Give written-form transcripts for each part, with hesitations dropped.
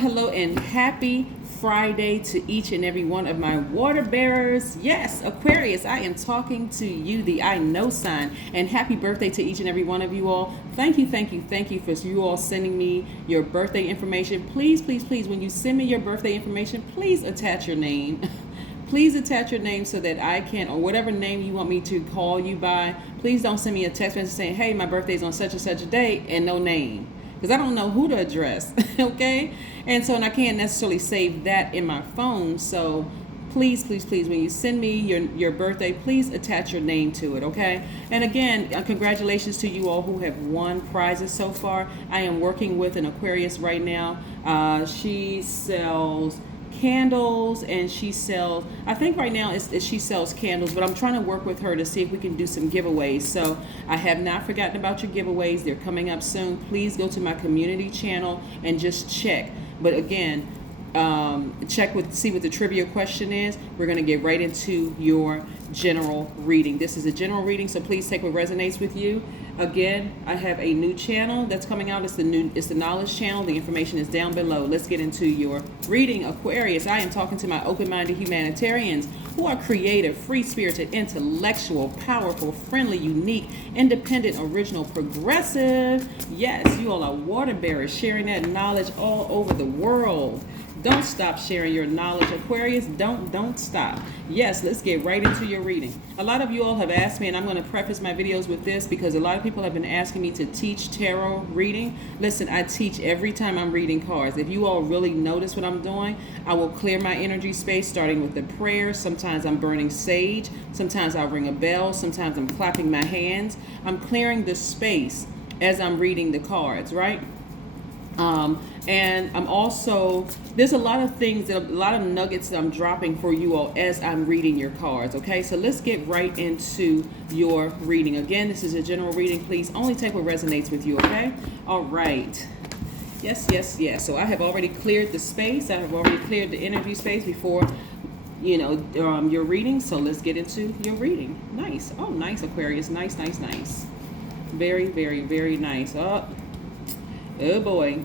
hello, and happy Friday to each and every one of my water bearers. Yes, Aquarius, I am talking to you, the I know sign, and happy birthday to each and every one of you all. Thank you for you all sending me your birthday information. Please, when you send me your birthday information, please attach your name. Please attach your name so that I can, or whatever name you want me to call you by. Please don't send me a text message saying, hey, my birthday's on such and such a day, and no name. Because I don't know who to address, okay? And I can't necessarily save that in my phone. So please, when you send me your birthday, please attach your name to it, okay? And again, congratulations to you all who have won prizes so far. I am working with an Aquarius right now. She sells candles, and she sells, I think right now she sells candles, but I'm trying to work with her to see if we can do some giveaways. So I have not forgotten about your giveaways. They're coming up soon. Please go to my community channel and just check. But again, see what the trivia question is. We're going to get right into your general reading. This is a general reading, so please take what resonates with you. Again, I have a new channel that's coming out. It's the knowledge channel. The information is down below. Let's get into your reading, Aquarius. I am talking to my open-minded humanitarians who are creative, free-spirited, intellectual, powerful, friendly, unique, independent, original, progressive. Yes, you all are water bearers, sharing that knowledge all over the world. Don't stop sharing your knowledge, Aquarius. Don't stop. Yes, let's get right into your reading. A lot of you all have asked me, and I'm going to preface my videos with this because a lot of people have been asking me to teach tarot reading. Listen, I teach every time I'm reading cards. If you all really notice what I'm doing, I will clear my energy space starting with the prayer. Sometimes I'm burning sage. Sometimes I'll ring a bell. Sometimes I'm clapping my hands. I'm clearing the space as I'm reading the cards, right? And I'm also, there's a lot of nuggets that I'm dropping for you all as I'm reading your cards, okay? So let's get right into your reading. Again, this is a general reading. Please only take what resonates with you, okay? All right. Yes. So I have already cleared the space. I have already cleared the energy space before, your reading. So let's get into your reading. Nice. Oh, nice, Aquarius. Nice. Very, very nice. Oh boy.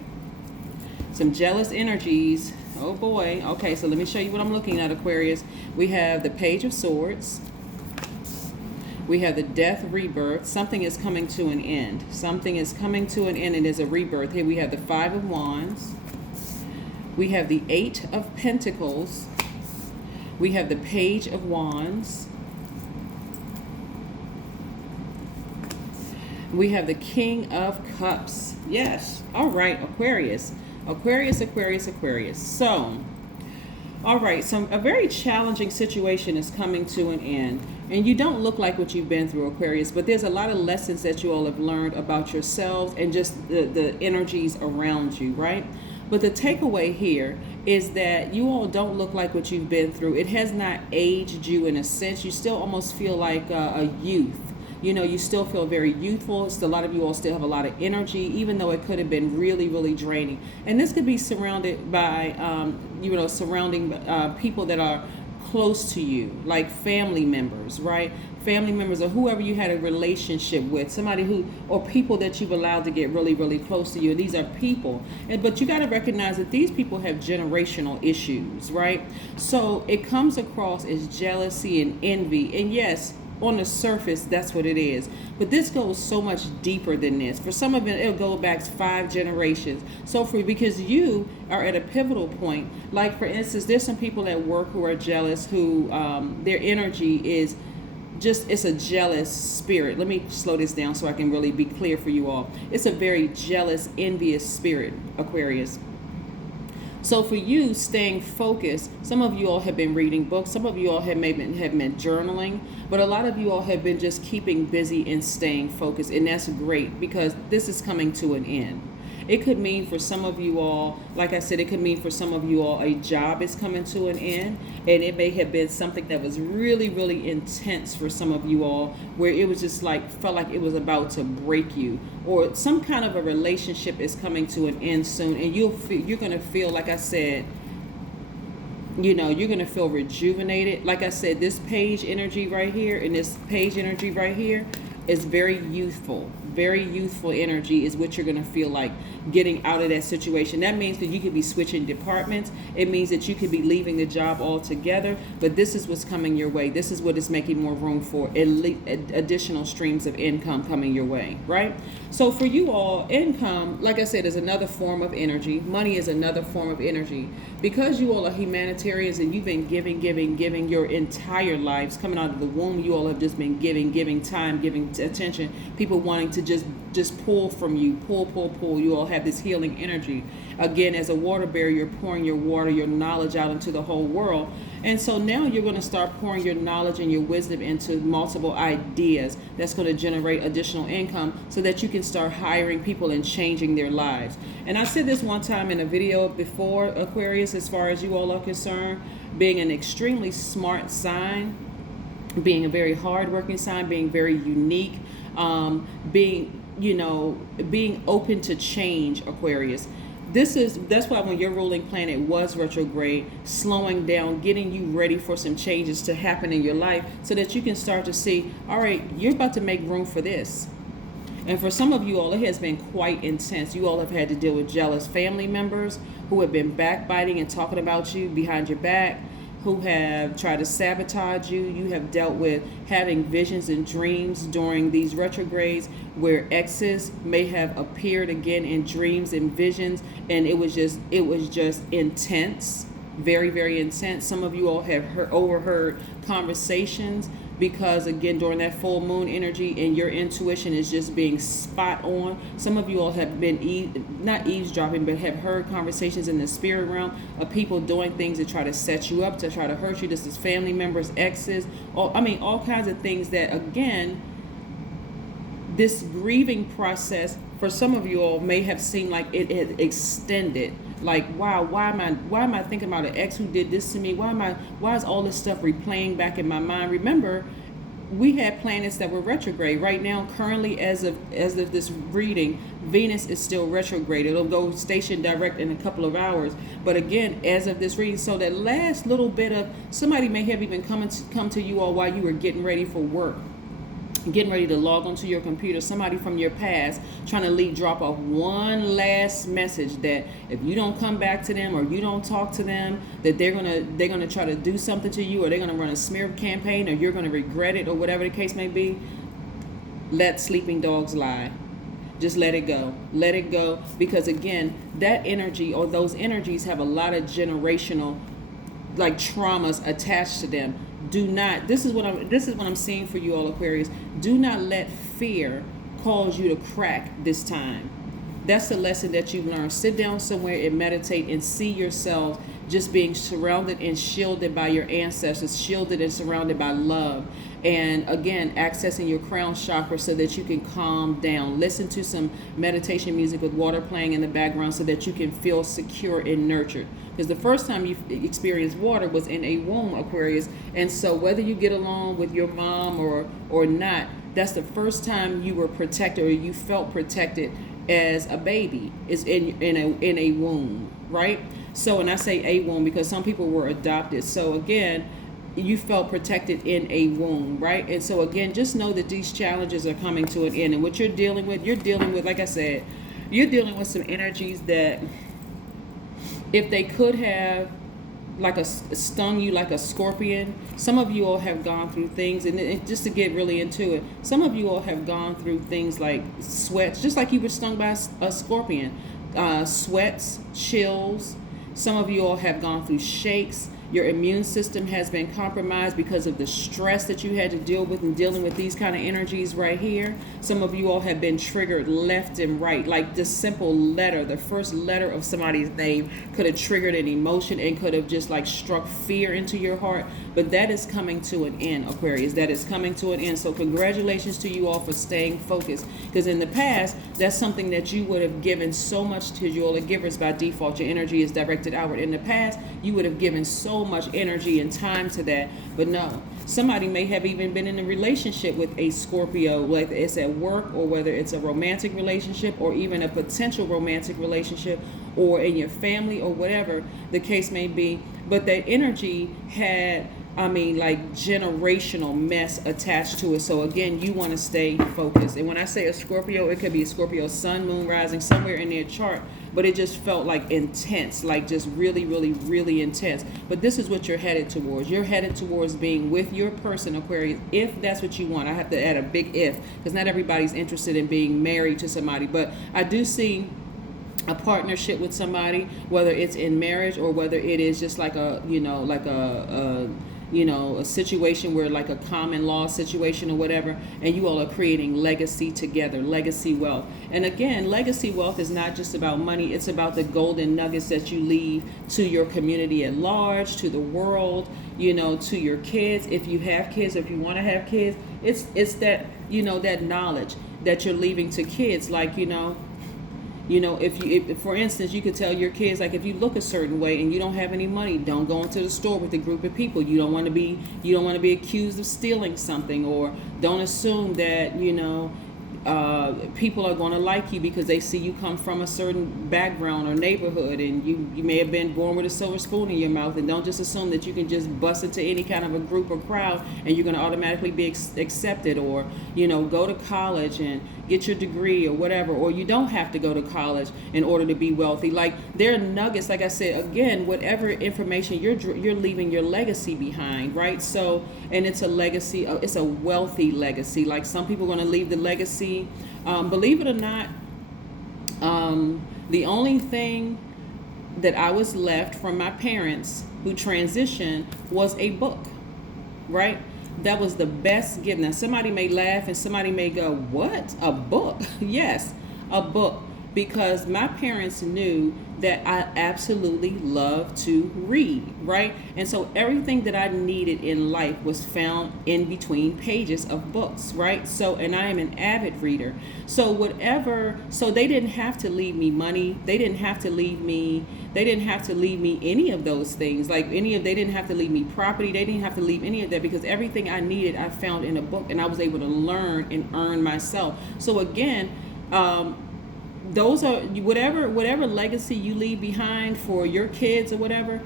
Some jealous energies. Oh boy. Okay, so let me show you what I'm looking at, Aquarius. We have the Page of Swords. We have the Death, Rebirth. Something is coming to an end. Something is coming to an end, and there's a rebirth. Here we have the Five of Wands. We have the Eight of Pentacles. We have the Page of Wands. We have the King of Cups. Yes. All right, Aquarius. Aquarius. So, all right, so a very challenging situation is coming to an end. And you don't look like what you've been through, Aquarius, but there's a lot of lessons that you all have learned about yourselves and just the energies around you, right? But the takeaway here is that you all don't look like what you've been through. It has not aged you in a sense. You still almost feel like a youth. You still feel very youthful. A lot of you all still have a lot of energy, even though it could have been really, really draining. And this could be surrounded by, surrounding people that are close to you, like family members, right? Family members or whoever you had a relationship with, somebody or people that you've allowed to get really, really close to you. And these are people. But you got to recognize that these people have generational issues, right? So it comes across as jealousy and envy. And yes, on the surface, that's what it is. But this goes so much deeper than this. For some of it, it'll go back 5 generations. Because you are at a pivotal point. Like, for instance, there's some people at work who are jealous, who their energy is it's a jealous spirit. Let me slow this down so I can really be clear for you all. It's a very jealous, envious spirit, Aquarius. So for you, staying focused, some of you all have been reading books, some of you all have been journaling, but a lot of you all have been just keeping busy and staying focused, and that's great because this is coming to an end. It could mean for some of you all, like I said, it could mean for some of you all a job is coming to an end, and it may have been something that was really, really intense for some of you all, where it was just felt like it was about to break you, or some kind of a relationship is coming to an end soon, and you're going to feel, like I said, you're going to feel rejuvenated. Like I said, this page energy right here and this page energy right here is very youthful, very youthful energy is what you're going to feel like getting out of that situation. That means that you could be switching departments. It means that you could be leaving the job altogether. But this is what's coming your way. This is what is making more room for additional streams of income coming your way, right? So for you all, income, like I said, is another form of energy. Money is another form of energy. Because you all are humanitarians and you've been giving your entire lives, coming out of the womb, you all have just been giving time, giving attention, people wanting to just pull from you, pull. You all have this healing energy. Again, as a water bearer, you're pouring your water, your knowledge out into the whole world. And so now you're going to start pouring your knowledge and your wisdom into multiple ideas that's going to generate additional income so that you can start hiring people and changing their lives. And I said this one time in a video before, Aquarius, as far as you all are concerned, being an extremely smart sign, being a very hardworking sign, being very unique, being open to change, Aquarius. That's why when your ruling planet was retrograde, slowing down, getting you ready for some changes to happen in your life so that you can start to see, all right, you're about to make room for this. And for some of you all, it has been quite intense. You all have had to deal with jealous family members who have been backbiting and talking about you behind your back, who have tried to sabotage you. You have dealt with having visions and dreams during these retrogrades where exes may have appeared again in dreams and visions, and it was just intense, very, very intense. Some of you all have overheard conversations because, again, during that full moon energy and your intuition is just being spot on. Some of you all have been not eavesdropping, but have heard conversations in the spirit realm of people doing things to try to set you up, to try to hurt you. This is family members, exes, all kinds of things that, again, this grieving process for some of you all may have seemed like it had extended. Like, wow, why am I thinking about an ex who did this to me? Why is all this stuff replaying back in my mind? Remember, we had planets that were retrograde. Right now, currently, as of this reading, Venus is still retrograde. It'll go station direct in a couple of hours. But again, as of this reading, so that last little bit of somebody may have even come to you all while you were getting ready for work, getting ready to log onto your computer, somebody from your past trying to drop off one last message that if you don't come back to them or you don't talk to them, that they're gonna try to do something to you, or they're gonna run a smear campaign, or you're gonna regret it, or whatever the case may be. Let sleeping dogs lie. Just let it go. Let it go, because again, that energy or those energies have a lot of generational traumas attached to them. Do not, this is what I'm seeing for you all, Aquarius. Do not let fear cause you to crack this time. That's the lesson that you've learned. Sit down somewhere and meditate and see yourself just being surrounded and shielded by your ancestors, shielded and surrounded by love. And again, accessing your crown chakra so that you can calm down. Listen to some meditation music with water playing in the background so that you can feel secure and nurtured. Because the first time you experienced water was in a womb, Aquarius. And so whether you get along with your mom or not, that's the first time you were protected or you felt protected as a baby, is in a womb, right? So, and I say a womb because some people were adopted. So again, you felt protected in a womb, right? And so again, just know that these challenges are coming to an end. And what you're dealing with, like I said, you're dealing with some energies that if they could have stung you like a scorpion, some of you all have gone through things, and just to get really into it, some of you all have gone through things like sweats, just like you were stung by a scorpion, sweats, chills. Some of you all have gone through shakes. Your immune system has been compromised because of the stress that you had to deal with in dealing with these kind of energies right here. Some of you all have been triggered left and right. Like this simple letter, the first letter of somebody's name could have triggered an emotion and could have just struck fear into your heart. But that is coming to an end, Aquarius. That is coming to an end. So congratulations to you all for staying focused. Because in the past, that's something that you would have given so much to. You all the givers by default. Your energy is directed outward. In the past, you would have given so much energy and time to that. But no, somebody may have even been in a relationship with a Scorpio, whether it's at work or whether it's a romantic relationship or even a potential romantic relationship or in your family or whatever the case may be. But that energy had I mean, like generational mess attached to it. So again, you want to stay focused. And when I say a Scorpio, it could be a Scorpio sun, moon, rising, somewhere in their chart. But it just felt like intense, like just really, really, really intense. But this is what you're headed towards. You're headed towards being with your person, Aquarius, if that's what you want. I have to add a big if, because not everybody's interested in being married to somebody. But I do see a partnership with somebody, whether it's in marriage or whether it is just like a, a situation where like a common law situation or whatever, and you all are creating legacy together, legacy wealth. And again, legacy wealth is not just about money, it's about the golden nuggets that you leave to your community at large, to the world, to your kids. If you have kids, or if you want to have kids, it's that, that knowledge that you're leaving to kids. Like, if for instance, you could tell your kids, like, if you look a certain way and you don't have any money, don't go into the store with a group of people. You don't want to be accused of stealing something, or don't assume that, people are going to like you because they see you come from a certain background or neighborhood, and you may have been born with a silver spoon in your mouth. And don't just assume that you can just bust into any kind of a group or crowd and you're going to automatically be accepted, or go to college and get your degree or whatever, or you don't have to go to college in order to be wealthy. Like, there are nuggets, like I said, again, whatever information you're leaving your legacy behind, right? So, and it's a legacy, it's a wealthy legacy. Like, some people are going to leave the legacy, believe it or not, the only thing that I was left from my parents who transitioned was a book, right? That was the best gift. Now, somebody may laugh and somebody may go, what? A book? Yes, a book. Because my parents knew that I absolutely love to read, right? And so everything that I needed in life was found in between pages of books, right? So, and I am an avid reader. So they didn't have to leave me money. They didn't have to leave me any of those things. Like, they didn't have to leave me property. They didn't have to leave any of that, because everything I needed, I found in a book, and I was able to learn and earn myself. So again, those are whatever legacy you leave behind for your kids or whatever,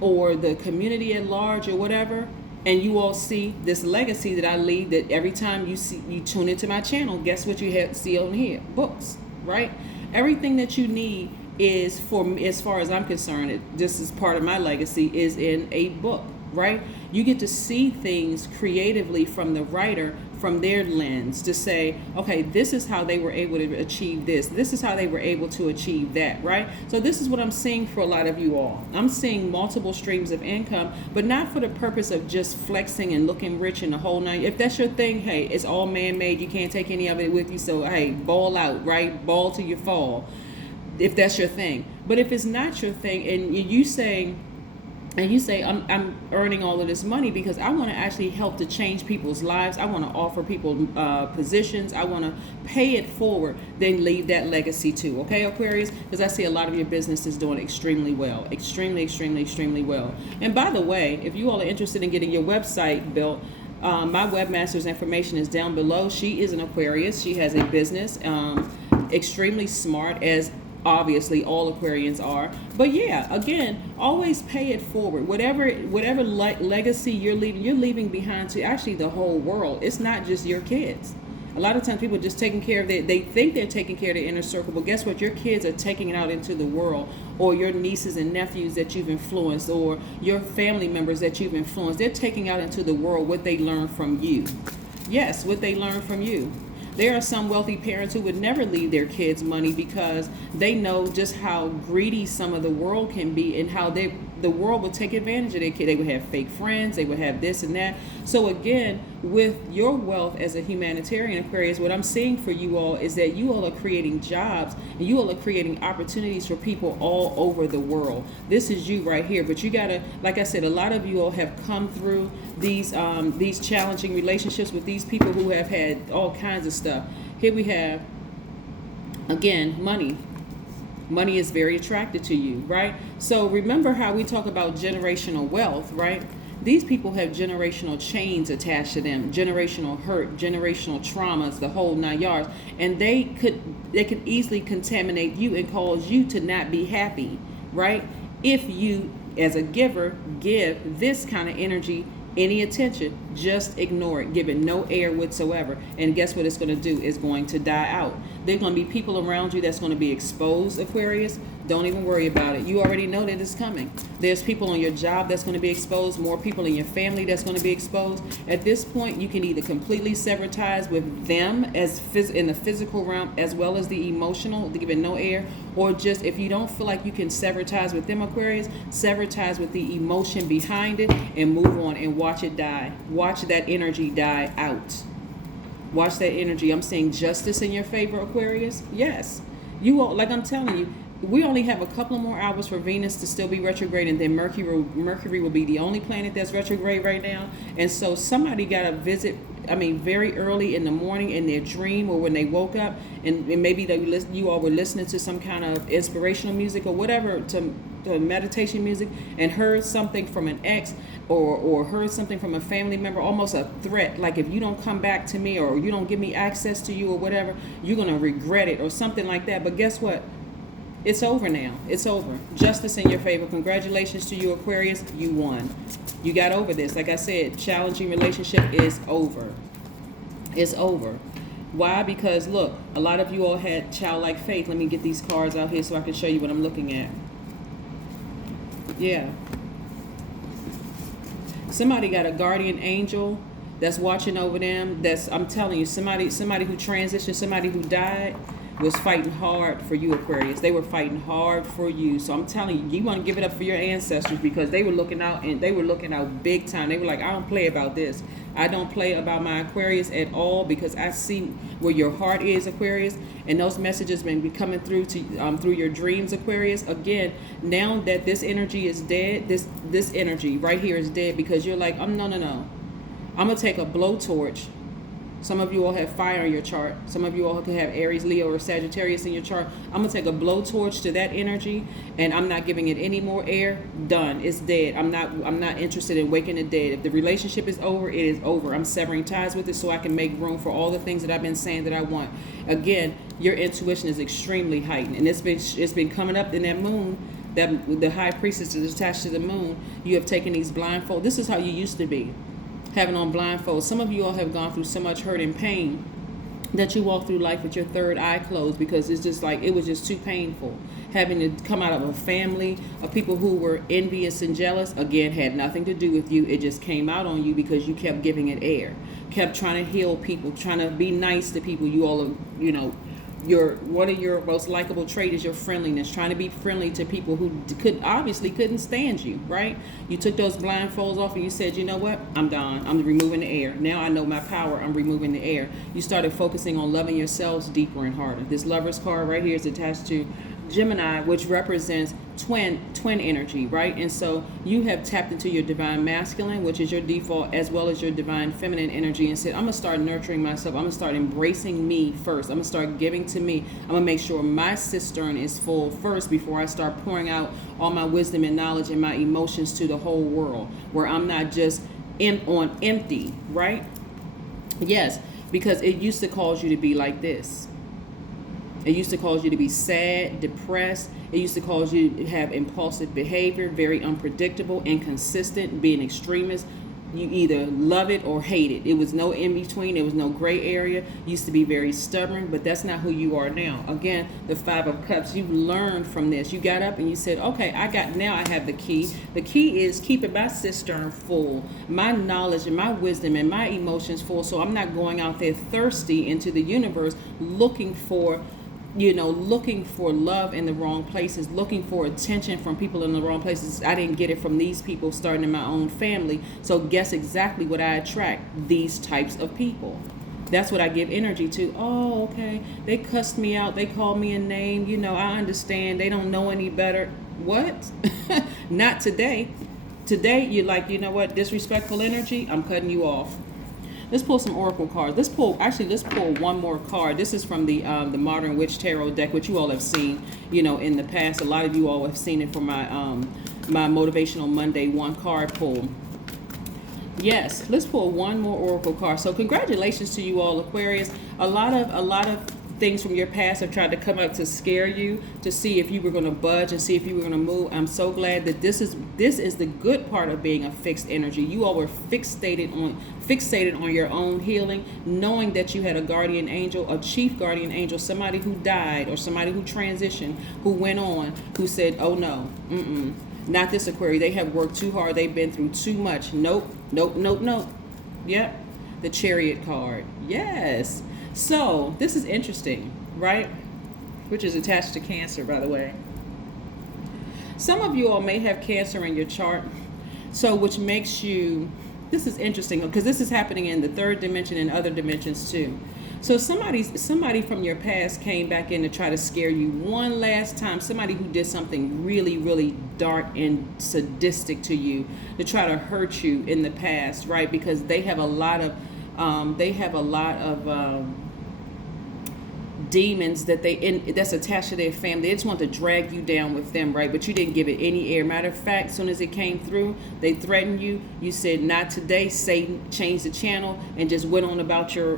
or the community at large or whatever. And you all see this legacy that I leave, that every time you tune into my channel, guess what you see on here? Books, right? Everything that you need is, for, as far as I'm concerned, this is part of my legacy, is in a book, right? You get to see things creatively from the writer, from their lens, to say, okay, this is how they were able to achieve this. This is how they were able to achieve that, right? So this is what I'm seeing for a lot of you all. I'm seeing multiple streams of income, but not for the purpose of just flexing and looking rich in the whole night. If that's your thing, hey, it's all man-made. You can't take any of it with you. So, hey, ball out, right? Ball till you fall, if that's your thing. But if it's not your thing, and you say, I'm earning all of this money because I want to actually help to change people's lives, I want to offer people positions, I want to pay it forward, then leave that legacy too, okay, Aquarius? Because I see a lot of your business is doing extremely well, extremely, extremely, extremely well. And by the way, if you all are interested in getting your website built, my webmaster's information is down below. She is an Aquarius. She has a business, extremely smart, as obviously all Aquarians are. But yeah, again, always pay it forward. Whatever legacy you're leaving behind to actually the whole world. It's not just your kids. A lot of times people are just taking care of they think they're taking care of their inner circle, but guess what? Your kids are taking it out into the world, or your nieces and nephews that you've influenced, or your family members that you've influenced. They're taking out into the world what they learned from you. Yes, what they learned from you. There are some wealthy parents who would never leave their kids money because they know just how greedy some of the world can be, and how the world would take advantage of their kid. They would have fake friends, they would have this and that. So again, with your wealth as a humanitarian, Aquarius, what I'm seeing for you all is that you all are creating jobs, and you all are creating opportunities for people all over the world. This is you right here. But you gotta, like I said, a lot of you all have come through these challenging relationships with these people who have had all kinds of stuff. Here we have, again, money. Money is very attracted to you, right? So remember how we talk about generational wealth, right? These people have generational chains attached to them, generational hurt, generational traumas, the whole 9 yards, and they could easily contaminate you and cause you to not be happy, right? If you, as a giver, give this kind of energy any attention, just ignore it. Give it no air whatsoever. And guess what it's going to do? It's going to die out. There's going to be people around you that's going to be exposed, Aquarius. Don't even worry about it. You already know that it's coming. There's people on your job that's going to be exposed. More people in your family that's going to be exposed. At this point, you can either completely sever ties with them as in the physical realm as well as the emotional, giving no air, or just if you don't feel like you can sever ties with them, Aquarius, sever ties with the emotion behind it and move on and watch it die. Watch that energy die out. Watch that energy. I'm seeing justice in your favor, Aquarius. Yes. You all, like I'm telling you, we only have a couple more hours for Venus to still be retrograde, and then Mercury will be the only planet that's retrograde right now. And so somebody got to visit, very early in the morning in their dream or when they woke up, and maybe you all were listening to some kind of inspirational music or whatever, to meditation music, and heard something from an ex or heard something from a family member, almost a threat, like if you don't come back to me or you don't give me access to you or whatever, you're going to regret it or something like that. But guess what? It's over now. It's over. Justice in your favor. Congratulations to you, Aquarius. You won. You got over this. Like I said, challenging relationship is over. It's over. Why? Because look, a lot of you all had childlike faith. Let me get these cards out here so I can show you what I'm looking at. Yeah. Somebody got a guardian angel that's watching over them. I'm telling you, somebody who transitioned, somebody who died, was fighting hard for you, Aquarius. They were fighting hard for you. So I'm telling you, you want to give it up for your ancestors, because they were looking out, and they were looking out big time. They were like, I don't play about this. I don't play about my Aquarius at all, because I see where your heart is, Aquarius, and those messages may be coming through to through your dreams, Aquarius. Again, now that this energy is dead, this energy right here is dead, because you're like, no. I'm gonna take a blowtorch. Some of you all have fire in your chart. Some of you all could have Aries, Leo, or Sagittarius in your chart. I'm going to take a blowtorch to that energy, and I'm not giving it any more air. Done. It's dead. I'm not interested in waking the dead. If the relationship is over, it is over. I'm severing ties with it so I can make room for all the things that I've been saying that I want. Again, your intuition is extremely heightened, and it's been coming up in that moon. That the high priestess is attached to the moon. You have taken these blindfolds. This is how you used to be, having on blindfolds. Some of you all have gone through so much hurt and pain that you walk through life with your third eye closed, because it's just like, it was just too painful. Having to come out of a family of people who were envious and jealous, again, had nothing to do with you. It just came out on you because you kept giving it air, kept trying to heal people, trying to be nice to people. You all are, one of your most likable trait is your friendliness, trying to be friendly to people who couldn't stand you, right? You took those blindfolds off and you said, you know what? I'm done. I'm removing the air. Now I know my power. I'm removing the air. You started focusing on loving yourselves deeper and harder. This Lover's card right here is attached to Gemini, which represents twin energy, right? And so you have tapped into your divine masculine, which is your default, as well as your divine feminine energy, and said, I'm gonna start nurturing myself. I'm gonna start embracing me first. I'm gonna start giving to me. I'm gonna make sure my cistern is full first before I start pouring out all my wisdom and knowledge and my emotions to the whole world, where I'm not just on empty, right? Yes, because it used to cause you to be like this. It used to cause you to be sad, depressed. It used to cause you to have impulsive behavior, very unpredictable, inconsistent, be an extremist. You either love it or hate it. It was no in between. There was no gray area. You used to be very stubborn, but that's not who you are now. Again, the Five of Cups, you learned from this. You got up and you said, okay, now I have the key. The key is keeping my cistern full, my knowledge and my wisdom and my emotions full, so I'm not going out there thirsty into the universe looking for love in the wrong places, looking for attention from people in the wrong places. I didn't get it from these people, starting in my own family. So guess exactly what I attract? These types of people. That's what I give energy to. Oh, okay. They cussed me out. They called me a name. I understand. They don't know any better. What? Not today. Today, you're like, you know what? Disrespectful energy, I'm cutting you off. Let's pull some oracle cards. Let's pull one more card. This is from the Modern Witch Tarot deck, which you all have seen, in the past. A lot of you all have seen it for my my Motivational Monday one card pull. Yes, let's pull one more oracle card. So congratulations to you all, Aquarius. A lot of things from your past have tried to come up to scare you, to see if you were going to budge and see if you were going to move. I'm so glad that this is the good part of being a fixed energy. You all were fixated on your own healing, knowing that you had a guardian angel, a chief guardian angel, somebody who died or somebody who transitioned, who went on, who said, oh no, not this Aquarius. They have worked too hard. They've been through too much. Nope. Yep. The Chariot card. Yes. So this is interesting, right? Which is attached to Cancer, by the way. Some of you all may have Cancer in your chart. So which makes you, this is interesting because this is happening in the third dimension and other dimensions too. So somebody from your past came back in to try to scare you one last time. Somebody who did something really, really dark and sadistic to you to try to hurt you in the past, right? Because they have a lot of demons that's attached to their family. They just want to drag you down with them, right? But you didn't give it any air. Matter of fact, as soon as it came through, they threatened you. You said, not today. Satan changed the channel and just went on about your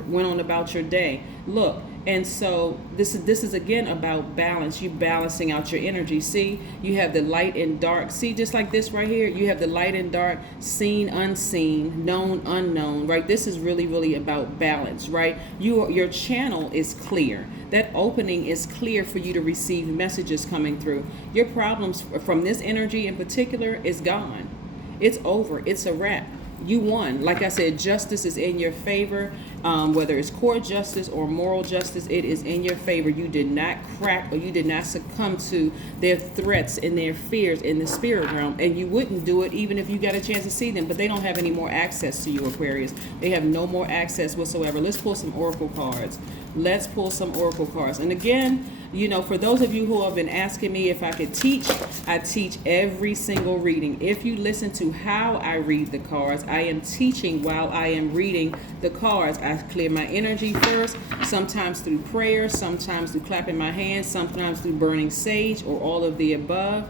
day. Look, and so this is again about balance. You balancing out your energy. See, you have the light and dark. See, just like this right here, you have the light and dark, seen, unseen, known, unknown, right? This is really, really about balance, right? Your channel is clear. That opening is clear for you to receive messages coming through. Your problems from this energy in particular is gone. It's over. It's a wrap. You won. Like I said, justice is in your favor. Whether it's court justice or moral justice, it is in your favor. You did not crack or you did not succumb to their threats and their fears in the spirit realm. And you wouldn't do it even if you got a chance to see them. But they don't have any more access to you, Aquarius. They have no more access whatsoever. Let's pull some oracle cards. Let's pull some oracle cards. And again, you know, for those of you who have been asking me if I could teach, I teach every single reading. If you listen to how I read the cards, I am teaching while I am reading the cards. I clear my energy first, sometimes through prayer, sometimes through clapping my hands, sometimes through burning sage, or all of the above.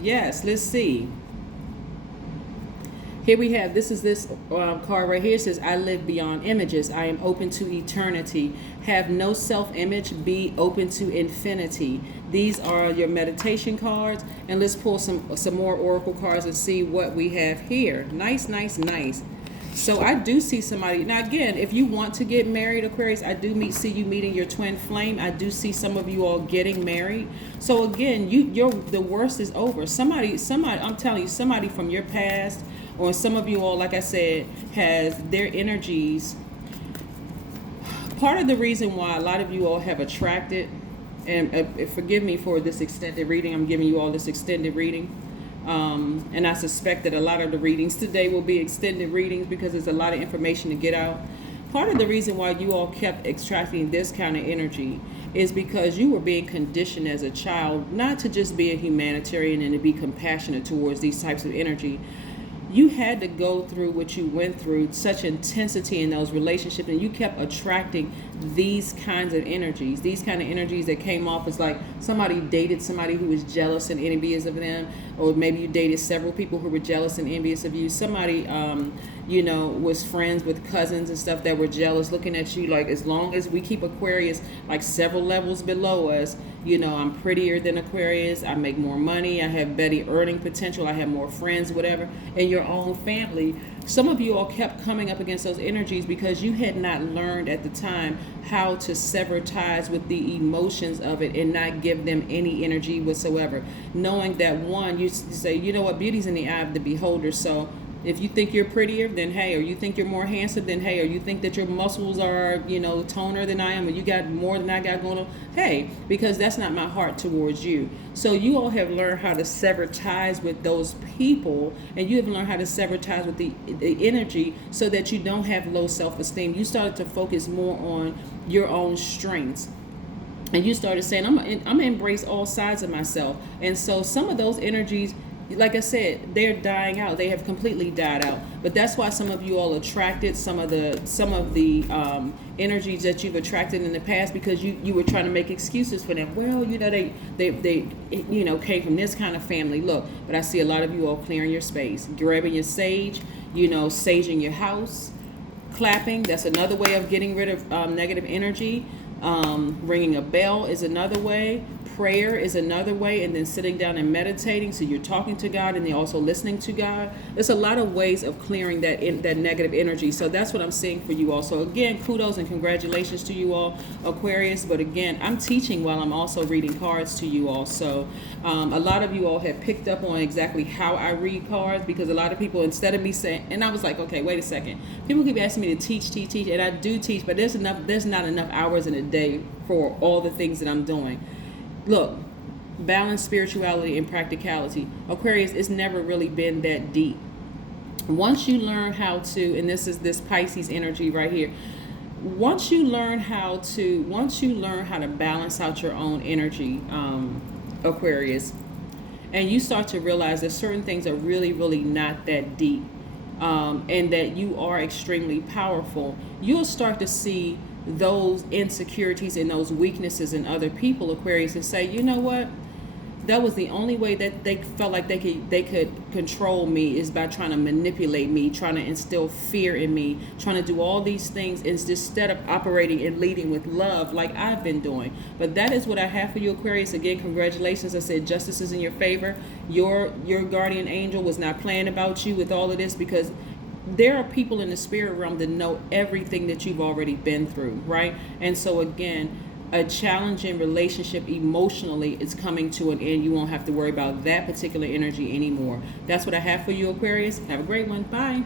Yes, let's see. Here we have, this card right here. It says, I live beyond images. I am open to eternity. Have no self-image. Be open to infinity. These are your meditation cards. And let's pull some more oracle cards and see what we have here. Nice. So I do see somebody. Now again, if you want to get married, Aquarius, I do see you meeting your twin flame. I do see some of you all getting married. So again, the worst is over. Somebody, I'm telling you, somebody from your past, or some of you all, like I said, has their energies. Part of the reason why a lot of you all have attracted, and forgive me for this extended reading, I'm giving you all this extended reading. And I suspect that a lot of the readings today will be extended readings because there's a lot of information to get out. Part of the reason why you all kept extracting this kind of energy is because you were being conditioned as a child not to just be a humanitarian and to be compassionate towards these types of energy. You had to go through what you went through, such intensity in those relationships, and you kept attracting these kinds of energies. These kind of energies that came off as like somebody dated somebody who was jealous and envious of them, or maybe you dated several people who were jealous and envious of you. Somebody, was friends with cousins and stuff that were jealous, looking at you like, as long as we keep Aquarius like several levels below us, I'm prettier than Aquarius, I make more money, I have better earning potential, I have more friends, whatever, in your own family. Some of you all kept coming up against those energies because you had not learned at the time how to sever ties with the emotions of it and not give them any energy whatsoever. Knowing that, one, you say, you know what, beauty's in the eye of the beholder. So if you think you're prettier, then hey, or you think you're more handsome, then hey, or you think that your muscles are, toner than I am, or you got more than I got going on, hey, because that's not my heart towards you. So you all have learned how to sever ties with those people, and you have learned how to sever ties with the energy so that you don't have low self-esteem. You started to focus more on your own strengths. And you started saying, I'm gonna embrace all sides of myself. And so some of those energies, like I said, they're dying out. They have completely died out. But that's why some of you all attracted some of the energies that you've attracted in the past, because you were trying to make excuses for them. Well, they came from this kind of family. Look, but I see a lot of you all clearing your space, grabbing your sage, saging your house, clapping. That's another way of getting rid of negative energy. Ringing a bell is another way. Prayer is another way, and then sitting down and meditating. So you're talking to God and you're also listening to God. There's a lot of ways of clearing that negative energy. So that's what I'm seeing for you all. So again, kudos and congratulations to you all, Aquarius. But again, I'm teaching while I'm also reading cards to you all. So a lot of you all have picked up on exactly how I read cards, because a lot of people, instead of me saying, and I was like, okay, wait a second. People keep asking me to teach, and I do teach, but there's not enough hours in a day for all the things that I'm doing. Look, balance spirituality and practicality. Aquarius, it's never really been that deep. Once you learn how to, and this is this Pisces energy right here. Once you learn how to balance out your own energy, Aquarius, and you start to realize that certain things are really, really not that deep, and that you are extremely powerful, you'll start to see those insecurities and those weaknesses in other people, Aquarius, and say, you know what, that was the only way that they felt like they could control me, is by trying to manipulate me, trying to instill fear in me, trying to do all these things instead of operating and leading with love like I've been doing. But that is what I have for you, Aquarius. Again, congratulations. I said justice is in your favor. Your guardian angel was not playing about you with all of this, because there are people in the spirit realm that know everything that you've already been through, right? And so again, a challenging relationship emotionally is coming to an end. You won't have to worry about that particular energy anymore. That's what I have for you, Aquarius. Have a great one. Bye.